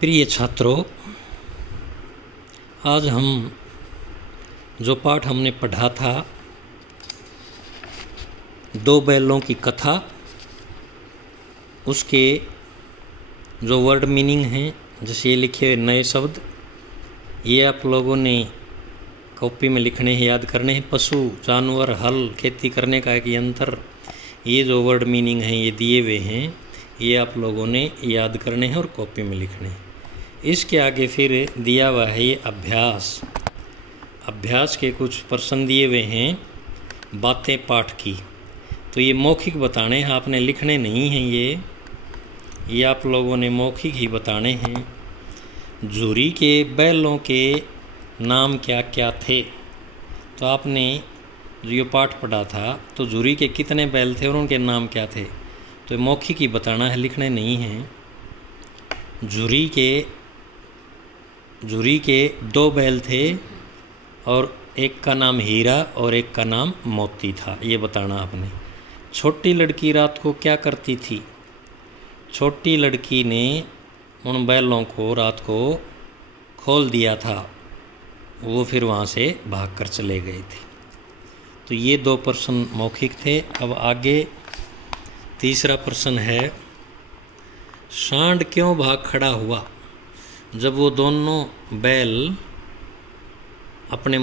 प्रिय छात्रों, आज हम जो पाठ हमने पढ़ा था दो बैलों की कथा, उसके जो वर्ड मीनिंग हैं, जैसे ये लिखे हुए नए शब्द, ये आप लोगों ने कॉपी में लिखने हैं, याद करने हैं। पशु, जानवर, हल, खेती करने का एक यंत्र, ये जो वर्ड मीनिंग हैं ये दिए हुए हैं, ये आप लोगों ने याद करने हैं और कॉपी में लिखने हैं। इसके आगे फिर दिया हुआ है ये अभ्यास। अभ्यास के कुछ प्रश्न दिए हुए हैं बातें पाठ की, तो ये मौखिक बताने हैं, आपने लिखने नहीं हैं। ये आप लोगों ने मौखिक ही बताने हैं। झूरी के बैलों के नाम क्या क्या थे? तो आपने जो ये पाठ पढ़ा था तो झूरी के कितने बैल थे और उनके नाम क्या थे? तो मौखिक ही बताना है, लिखने नहीं हैं। झूरी के दो बैल थे और एक का नाम हीरा और एक का नाम मोती था, ये बताना आपने। छोटी लड़की रात को क्या करती थी? छोटी लड़की ने उन बैलों को रात को खोल दिया था, वो फिर वहाँ से भागकर चले गए थे। तो ये दो प्रश्न मौखिक थे। अब आगे तीसरा प्रश्न है, सांड क्यों भाग खड़ा हुआ? जब वो दोनों बैल अपने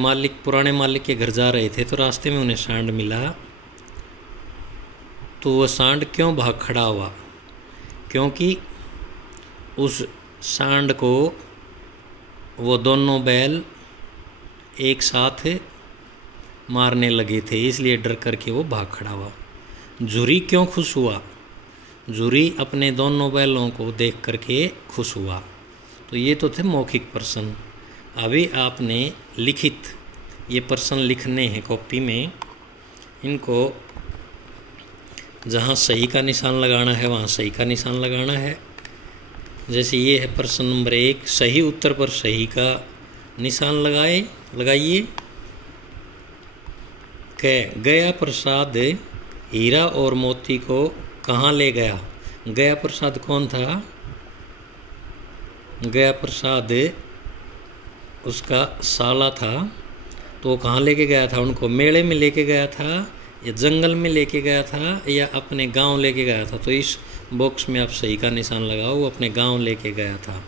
पुराने मालिक के घर जा रहे थे तो रास्ते में उन्हें सांड मिला, तो वह सांड क्यों भाग खड़ा हुआ? क्योंकि उस सांड को वो दोनों बैल एक साथ मारने लगे थे, इसलिए डर करके वो भाग खड़ा हुआ। झूरी क्यों खुश हुआ? झूरी अपने दोनों बैलों को देख करके खुश हुआ। तो ये तो थे मौखिक प्रश्न। अभी आपने लिखित ये प्रश्न लिखने हैं कॉपी में। इनको जहाँ सही का निशान लगाना है वहाँ सही का निशान लगाना है। जैसे ये है प्रश्न नंबर 1, सही उत्तर पर सही का निशान लगाइए। गया प्रसाद हीरा और मोती को कहाँ ले गया? गया प्रसाद कौन था? गया प्रसाद उसका साला था, तो वो कहाँ लेके गया था? उनको मेले में लेके गया था, या जंगल में लेके गया था, या अपने गांव लेके गया था? तो इस बॉक्स में आप सही का निशान लगाओ, वो अपने गांव लेके गया था।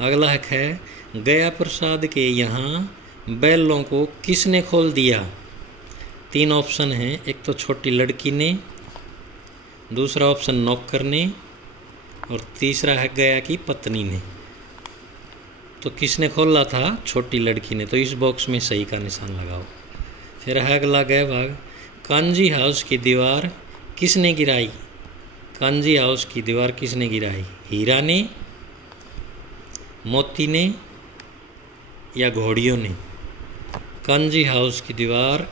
अगला है, गया प्रसाद के यहाँ बैलों को किसने खोल दिया? 3 ऑप्शन हैं। एक तो छोटी लड़की ने, दूसरा ऑप्शन नौकर ने, और तीसरा है गया की पत्नी ने। तो किसने खोला था? छोटी लड़की ने। तो इस बॉक्स में सही का निशान लगाओ। फिर है अगला गया भाग, कांजी हाउस की दीवार किसने गिराई? कांजी हाउस की दीवार किसने गिराई? हीरा ने, मोती ने, या घोड़ियों ने? कांजी हाउस की दीवार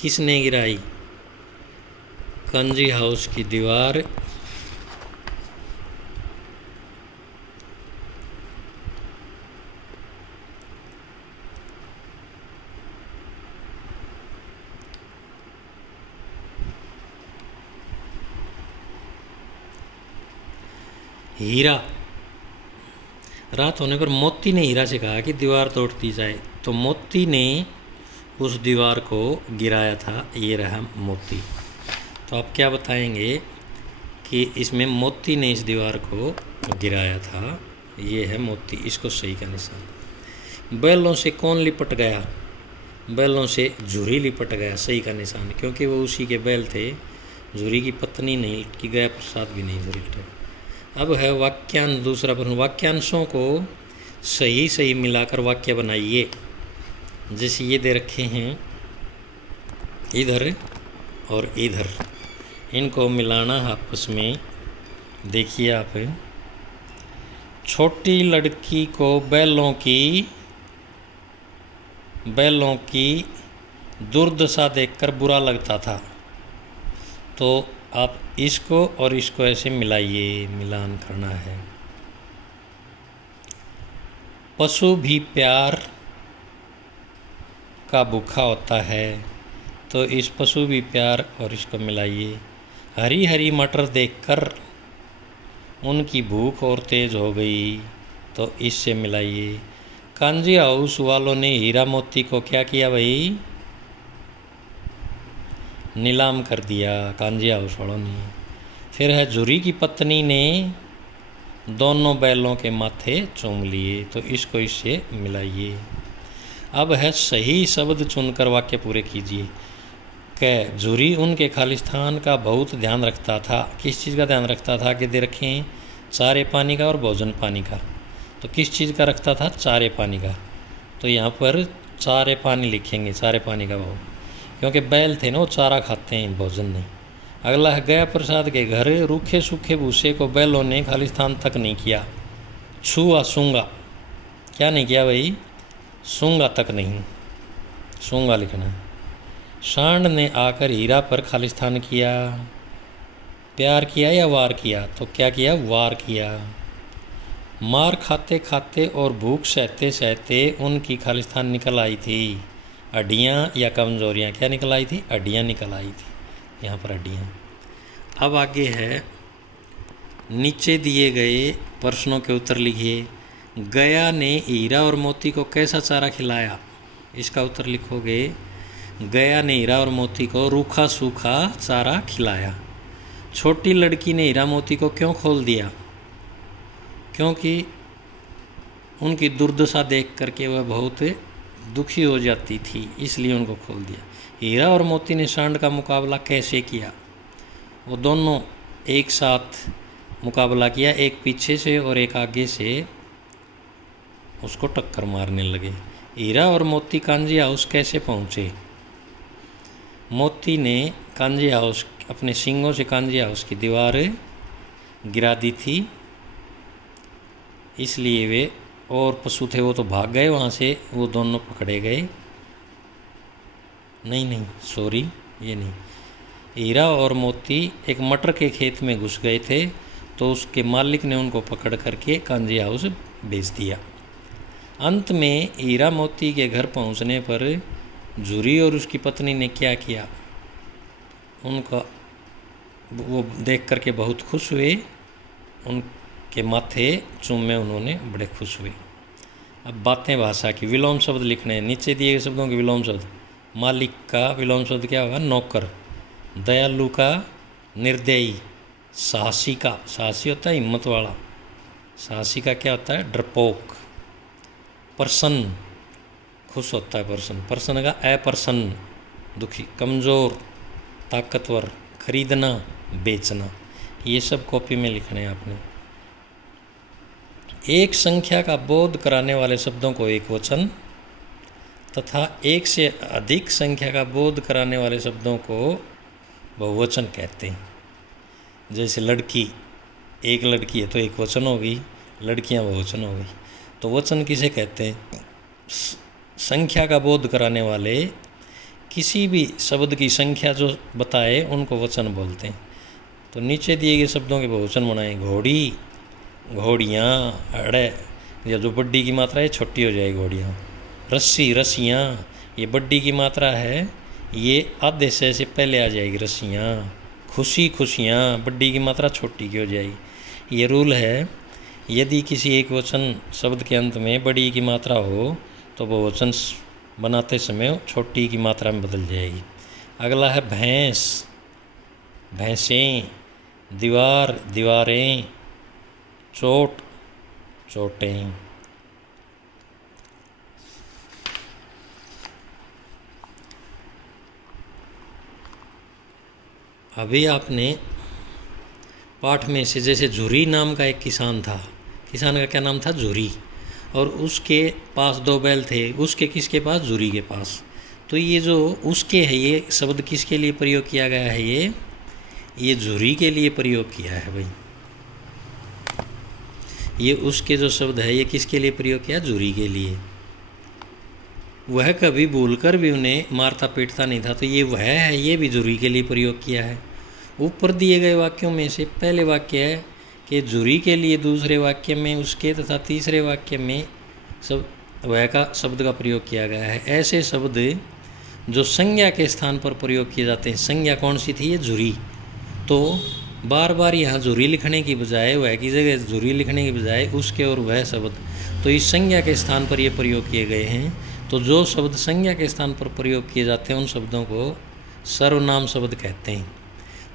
किसने गिराई? कांजी हाउस की दीवार हीरा। रात होने पर मोती ने हीरा से कहा कि दीवार तोड़ दी जाए, तो मोती ने उस दीवार को गिराया था। ये रहा मोती। तो आप क्या बताएंगे कि इसमें मोती ने इस दीवार को गिराया था? ये है मोती, इसको सही का निशान। बैलों से कौन लिपट गया? बैलों से झूरी लिपट गया, सही का निशान, क्योंकि वो उसी के बैल थे। झूरी की पत्नी नहीं लिपटी, गया प्रसाद भी नहीं झूरी लिपटा। अब है वाक्यांश, दूसरा प्रश्न, वाक्यांशों को सही सही मिलाकर वाक्य बनाइए। जैसे ये दे रखे हैं इधर और इधर, इनको मिलाना है आपस में। देखिए आप, छोटी लड़की को बैलों की दुर्दशा देखकर बुरा लगता था। तो आप इसको और इसको ऐसे मिलाइए, मिलान करना है। पशु भी प्यार का भूखा होता है, तो इस पशु भी प्यार और इसको मिलाइए। हरी हरी मटर देखकर उनकी भूख और तेज हो गई। तो इससे मिलाइए। कांजी हाउस वालों ने हीरा मोती को क्या किया भाई? नीलाम कर दिया कांजी हाउस वालों ने। फिर है झुरी की पत्नी ने दोनों बैलों के माथे चूम लिए, तो इसको इससे मिलाइए। अब है सही शब्द चुनकर वाक्य पूरे कीजिए। कै झुरी उनके खालिस्तान का बहुत ध्यान रखता था। किस चीज़ का ध्यान रखता था? कि दे रखें चारे पानी का और भोजन पानी का। तो किस चीज़ का रखता था? चारे पानी का। तो यहाँ पर चारे पानी लिखेंगे, चारे पानी का भाव, क्योंकि बैल थे ना, वो चारा खाते हैं, भोजन नहीं। अगला है गया प्रसाद के घर रूखे सूखे भूसे को बैलों ने खालिस्तान तक नहीं किया। छुआ सूंगा, क्या नहीं किया भाई? सूंगा तक नहीं, सूंगा लिखना है। सांड ने आकर हीरा पर खालिस्तान किया। प्यार किया या वार किया? तो क्या किया? वार किया। मार खाते खाते और भूख सहते सहते उनकी खालिस्तान निकल आई थी। हड्डियाँ या कमजोरियाँ क्या निकल आई थी? हड्डियाँ निकल आई थी, यहाँ पर हड्डियाँ। अब आगे है, नीचे दिए गए प्रश्नों के उत्तर लिखिए। गया ने हीरा और मोती को कैसा चारा खिलाया? इसका उत्तर लिखोगे, गया ने हीरा और मोती को रूखा सूखा चारा खिलाया। छोटी लड़की ने हीरा मोती को क्यों खोल दिया? क्योंकि उनकी दुर्दशा देख करके वह बहुत दुखी हो जाती थी, इसलिए उनको खोल दिया। हीरा और मोती ने सांड का मुकाबला कैसे किया? वो दोनों एक साथ मुकाबला किया, एक पीछे से और एक आगे से उसको टक्कर मारने लगे। हीरा और मोती कांजी हाउस कैसे पहुँचे? मोती ने कांजी हाउस अपने सींगों से कांजी हाउस की दीवार गिरा दी थी, इसलिए वे, और पशु थे वो तो भाग गए वहाँ से, वो दोनों पकड़े गए। नहीं, सॉरी, ये नहीं। हीरा और मोती एक मटर के खेत में घुस गए थे, तो उसके मालिक ने उनको पकड़ करके कांजी हाउस भेज दिया। अंत में हीरा मोती के घर पहुँचने पर झुरी और उसकी पत्नी ने क्या किया? उनका वो देख करके बहुत खुश हुए, उनके माथे चूमे उन्होंने, बड़े खुश हुए। अब बातें भाषा की, विलोम शब्द लिखने हैं। नीचे दिए गए शब्दों के विलोम शब्द। मालिक का विलोम शब्द क्या होगा? नौकर। दयालु का निर्दयी। साहसी का, साहसी होता है हिम्मत वाला, साहसी का क्या होता है? डरपोक। प्रसन्न, खुश होता है प्रसन्न। प्रसन्न का अप्रसन्न, दुखी। कमज़ोर, ताकतवर। खरीदना, बेचना। ये सब कॉपी में लिखने हैं आपने। एक संख्या का बोध कराने वाले शब्दों को एक वचन तथा एक से अधिक संख्या का बोध कराने वाले शब्दों को बहुवचन कहते हैं। जैसे लड़की, एक लड़की है तो एक वचन हो गई, लड़कियां बहुवचन हो गई। तो वचन किसे कहते हैं? संख्या का बोध कराने वाले किसी भी शब्द की संख्या जो बताए उनको वचन बोलते हैं। तो नीचे दिए गए शब्दों के बहुवचन बनाए। घोड़ी, घोड़ियाँ, अड़े, या जो बड्डी की मात्रा है छोटी हो जाएगी घोड़ियाँ। रस्सी, रस्सियाँ, ये बड्डी की मात्रा है, ये आधे से पहले आ जाएगी रस्सियाँ। खुशी, खुशियाँ, बड्डी की मात्रा छोटी की हो जाएगी। ये रूल है, यदि किसी एक वचन शब्द के अंत में बड़ी की मात्रा हो तो बहुवचन बनाते समय छोटी की मात्रा में बदल जाएगी। अगला है भैंस, भैंसें। दीवार, दीवारें। चोट, चोटें। अभी आपने पाठ में से, जैसे झुरी नाम का एक किसान था, किसान का क्या नाम था? झुरी, और उसके पास 2 बैल थे। उसके किसके पास? झुरी के पास। तो ये जो उसके है, ये शब्द किसके लिए प्रयोग किया गया है? ये झुरी के लिए प्रयोग किया है भाई। ये उसके जो शब्द है ये किसके लिए प्रयोग किया? झुरी के लिए। वह कभी भूलकर भी उन्हें मारता पीटता नहीं था, तो ये वह है, ये भी झुरी के लिए प्रयोग किया है। ऊपर दिए गए वाक्यों में से पहले वाक्य है कि झुरी के लिए, दूसरे वाक्य में उसके, तथा तीसरे वाक्य में सब वह का शब्द का प्रयोग किया गया है। ऐसे शब्द जो संज्ञा के स्थान पर प्रयोग किए जाते हैं। संज्ञा कौन सी थी? ये झुरी। तो बार बार यहाँ झुर्री लिखने की बजाय, वह की जगह झुर्री लिखने की बजाय उसके और वह शब्द, तो इस संज्ञा के स्थान पर ये प्रयोग किए गए हैं। तो जो शब्द संज्ञा के स्थान पर प्रयोग किए जाते हैं उन शब्दों को सर्वनाम शब्द कहते हैं।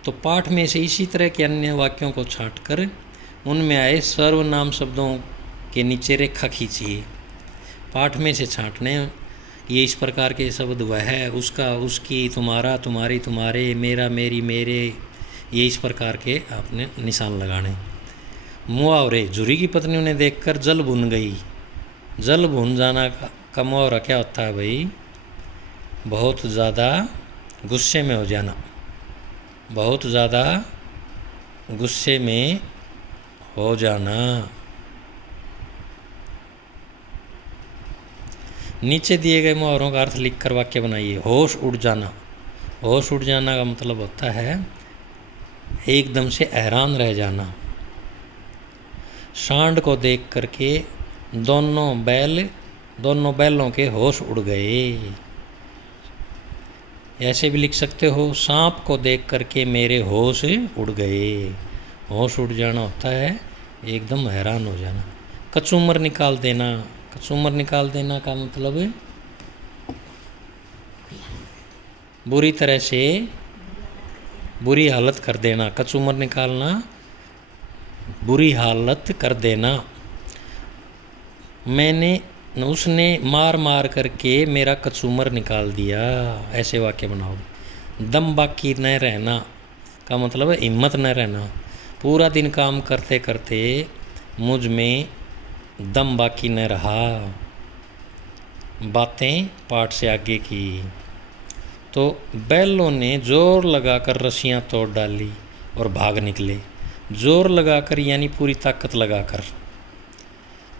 तो पाठ में से इसी तरह के अन्य वाक्यों को छांटकर उनमें आए सर्वनाम शब्दों के नीचे रेखा खींचिए। पाठ में से छांटने ये इस प्रकार के शब्द वह है, उसका, उसकी, तुम्हारा, तुम्हारी, तुम्हारे, मेरा, मेरी, मेरे, ये इस प्रकार के आपने निशान लगाने। मुहावरे। झुर्री की पत्नी उन्हें देखकर जल भुन गई। जल भुन जाना का मुहावरा क्या होता है भाई? बहुत ज़्यादा गुस्से में हो जाना, बहुत ज़्यादा गुस्से में हो जाना। नीचे दिए गए मुहावरों का अर्थ लिखकर वाक्य बनाइए। होश उड़ जाना। होश उड़ जाना का मतलब होता है एकदम से हैरान रह जाना। सांड को देख करके दोनों बैलों के होश उड़ गए। ऐसे भी लिख सकते हो, सांप को देख करके मेरे होश उड़ गए। होश उड़ जाना होता है एकदम हैरान हो जाना। कचूमर निकाल देना। कचूमर निकाल देना का मतलब बुरी तरह से बुरी हालत कर देना। कचूमर निकालना, बुरी हालत कर देना। उसने मार मार करके मेरा कचूमर निकाल दिया। ऐसे वाक्य बनाओ। दम बाकी न रहना का मतलब है हिम्मत न रहना। पूरा दिन काम करते करते मुझ में दम बाकी न रहा। बातें पाठ से आगे की। तो बैलों ने जोर लगाकर रस्सियाँ तोड़ डाली और भाग निकले। जोर लगाकर यानी पूरी ताकत लगाकर।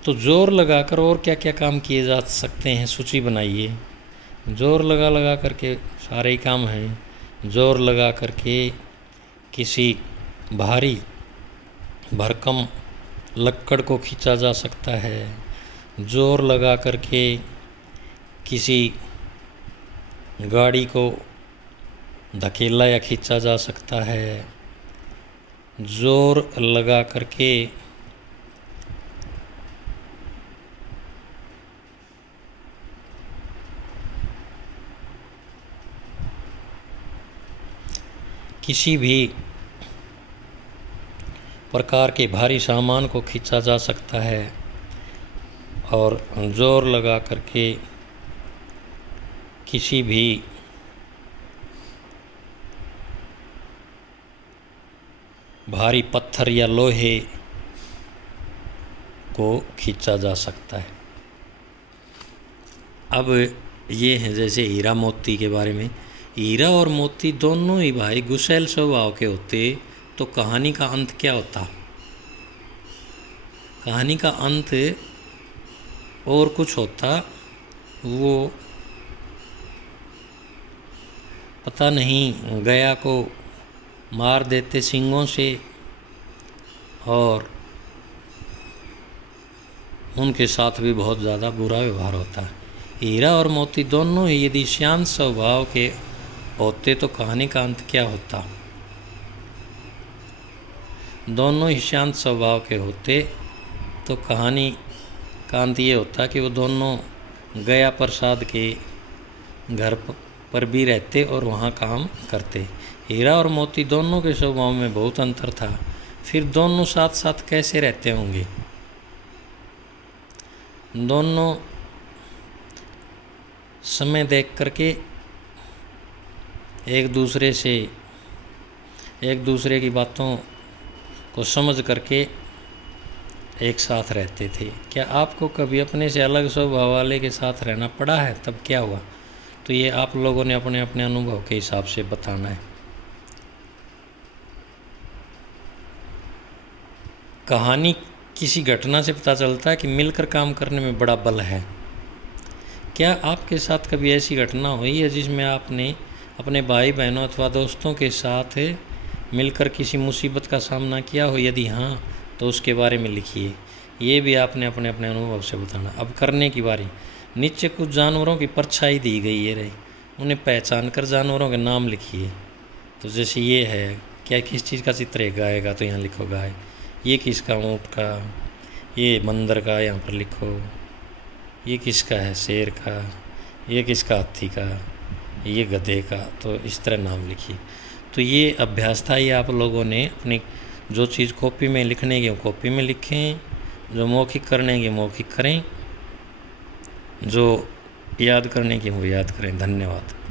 तो जोर लगाकर और क्या क्या काम किए जा सकते हैं, सूची बनाइए। जोर लगा करके सारे ही काम हैं। जोर लगा करके किसी भारी भरकम लक्कड़ को खींचा जा सकता है। जोर लगा करके किसी गाड़ी को धकेला या खींचा जा सकता है। जोर लगा करके किसी भी प्रकार के भारी सामान को खींचा जा सकता है। और जोर लगा करके किसी भी भारी पत्थर या लोहे को खींचा जा सकता है। अब ये है जैसे हीरा मोती के बारे में। हीरा और मोती दोनों ही भाई गुस्सैल स्वभाव के होते तो कहानी का अंत क्या होता? कहानी का अंत और कुछ होता, वो पता नहीं गया को मार देते सींगों से और उनके साथ भी बहुत ज़्यादा बुरा व्यवहार होता है। हीरा और मोती दोनों ही यदि शांत स्वभाव के होते तो कहानी का अंत क्या होता? दोनों ही शांत स्वभाव के होते तो कहानी का अंत ये होता कि वो दोनों गया प्रसाद के घर पर भी रहते और वहाँ काम करते। हीरा और मोती दोनों के स्वभाव में बहुत अंतर था, फिर दोनों साथ साथ कैसे रहते होंगे? दोनों समय देख करके एक दूसरे की बातों को समझ करके एक साथ रहते थे। क्या आपको कभी अपने से अलग स्वभाव वाले के साथ रहना पड़ा है? तब क्या हुआ? तो ये आप लोगों ने अपने अपने अनुभव के हिसाब से बताना है। कहानी किसी घटना से पता चलता है कि मिलकर काम करने में बड़ा बल है। क्या आपके साथ कभी ऐसी घटना हुई है जिसमें आपने अपने भाई बहनों अथवा दोस्तों के साथ मिलकर किसी मुसीबत का सामना किया हो? यदि हाँ तो उसके बारे में लिखिए। ये भी आपने अपने अपने अनुभव से बताना। अब करने की बारी। नीचे कुछ जानवरों की परछाई दी गई है रही, उन्हें पहचान कर जानवरों के नाम लिखिए। तो जैसे ये है क्या किस चीज़ का चित्र है, गाय का, तो यहाँ लिखो गाय। ये किसका, ऊँट का। ये बंदर का, यहाँ पर लिखो। ये किसका है, शेर का। ये किसका, हाथी का। ये गधे का। तो इस तरह नाम लिखिए। तो ये अभ्यास था, ये आप लोगों ने अपनी जो चीज़ कॉपी में लिखने की कॉपी में लिखें, जो मौखिक करने की मौखिक करें, जो याद करने की वो याद करें। धन्यवाद।